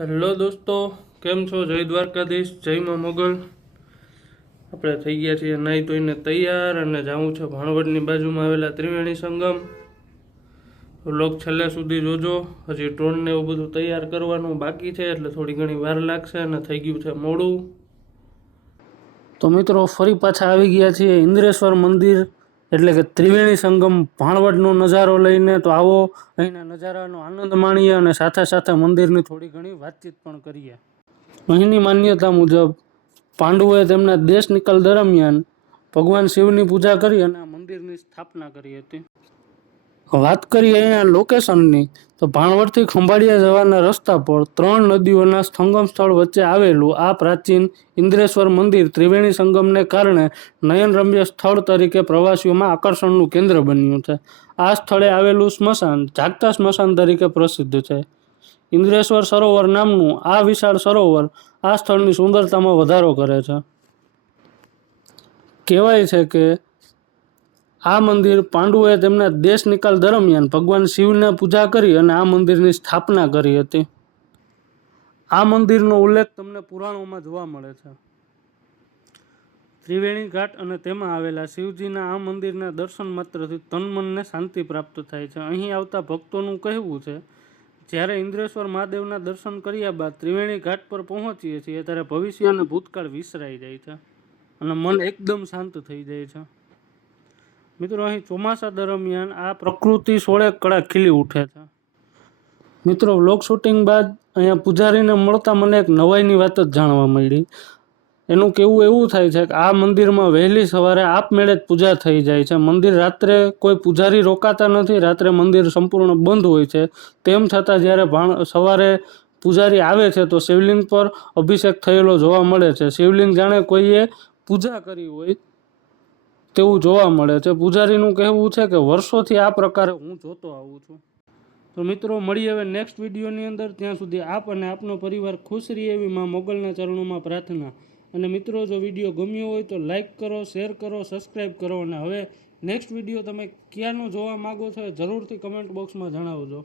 Hello દોસ્તો, કેમ છો? જય દ્વારકાધીશ, જય માં મોગલ. આપણે થઈ ગયા છીએ નાહી ધોઈને તૈયાર અને જાવું છે ભાણવડની બાજુમાં આવેલા ત્રિવેણી સંગમ. વ્લોગ છેલ્લે સુધી જોજો. હજી ડ્રોનને એવું બધું તૈયાર કરવાનું બાકી છે એટલે થોડી ઘણી વાર લાગશે અને થઈ ગયું છે મોડું. તો મિત્રો ફરી પાછા આવી ગયા છીએ ઇન્દ્રેશ્વર મંદિર એટલે કે ત્રિવેણી સંગમ ભાણવડનો નજારો લઈને. તો આવો અહીંના નજારાનો આનંદ માણીએ અને સાથે સાથે મંદિરની થોડી ઘણી વાતચીત પણ કરીએ. અહીંની માન્યતા મુજબ પાંડવોએ તેમના દેશ નિકાલ દરમિયાન ભગવાન શિવની પૂજા કરી અને આ મંદિરની સ્થાપના કરી હતી. વાત કરીએ અહીંયા લોકેશનની, તો ભાણવડથી ખંભાળિયા જવાના રસ્તા પર 3 નદીઓના સંગમ સ્થળ વચ્ચે આવેલું આ પ્રાચીન ઇન્દ્રેશ્વર મંદિર ત્રિવેણી સંગમને કારણે નયનરમ્ય સ્થળ તરીકે પ્રવાસીઓમાં આકર્ષણનું કેન્દ્ર બન્યું છે. આ સ્થળે આવેલું સ્મશાન જાગતા સ્મશાન તરીકે પ્રસિદ્ધ છે. ઇન્દ્રેશ્વર સરોવર નામનું આ વિશાળ સરોવર આ સ્થળની સુંદરતામાં વધારો કરે છે. કહેવાય છે કે આ મંદિર પાંડવોએ તેમના દેશ નિકાલ દરમિયાન ભગવાન શિવને પૂજા કરી અને આ મંદિરની સ્થાપના કરી હતી. આ મંદિરનો ઉલ્લેખ તમને પુરાણોમાં જોવા મળે છે. ત્રિવેણી ઘાટ અને તેમાં આવેલા શિવજીના આ મંદિરના દર્શન માત્રથી તન મનને શાંતિ પ્રાપ્ત થાય છે. અહીં આવતા ભક્તોનું કહેવું છે, જ્યારે ઇન્દ્રેશ્વર મહાદેવના દર્શન કર્યા બાદ ત્રિવેણી ઘાટ પર પહોંચીએ છીએ ત્યારે ભવિષ્ય અને ભૂતકાળ વિસરાઈ જાય છે અને મન એકદમ શાંત થઈ જાય છે. મિત્રો, અહીં ચોમાસા દરમિયાન આ પ્રકૃતિ 16 કળા ખીલી ઉઠે છે. મિત્રો, વ્લોગ શૂટિંગ બાદ અહીંયા પૂજારીને મળતા મને એક નવાઈની વાત જ જાણવા મળી. એનું કહેવું એવું થાય છે કે આ મંદિરમાં વહેલી સવારે આપમેળે જ પૂજા થઈ જાય છે. મંદિર રાત્રે કોઈ પૂજારી રોકાતા નથી. રાત્રે મંદિર સંપૂર્ણ બંધ હોય છે. તેમ છતાં જ્યારે સવારે પૂજારી આવે છે તો શિવલિંગ પર અભિષેક થયેલો જોવા મળે છે. શિવલિંગ જાણે કોઈએ પૂજા કરી હોય તેવું જોવા મળે છે. પૂજારીનું કહેવું છે કે વર્ષોથી આ પ્રકારે હું જોતો આવું છું. તો મિત્રો, મળીએ હવે નેક્સ્ટ વિડીયોની અંદર. ત્યાં સુધી આપ અને આપનો પરિવાર ખુશ રહે એવી માં મોગલના ચરણોમાં પ્રાર્થના. અને મિત્રો, જો વિડીયો ગમ્યો હોય તો લાઇક કરો, શેર કરો, સબસ્ક્રાઈબ કરો. અને હવે નેક્સ્ટ વિડીયો તમે ક્યાંનો જોવા માગો છો એ જરૂરથી કમેન્ટ બોક્સમાં જણાવજો.